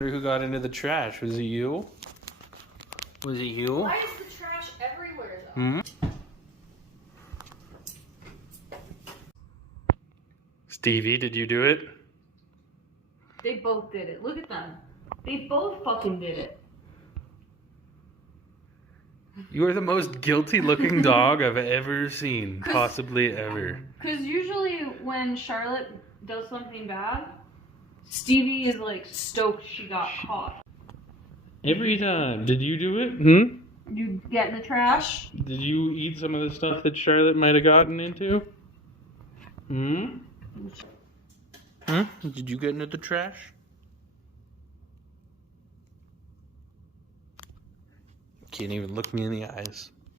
Who got into the trash? Was it you? Was it you? Why is the trash everywhere though? Hmm? Stevie, did you do it? They both did it. Look at them. They both fucking did it. You are the most guilty looking dog I've ever seen. Possibly ever. Because usually when Charlotte does something bad, Stevie is like stoked she got caught. Every time. Did you do it? Hmm? You get in the trash? Did you eat some of the stuff that Charlotte might have gotten into? Hmm? Huh? Did you get into the trash? Can't even look me in the eyes.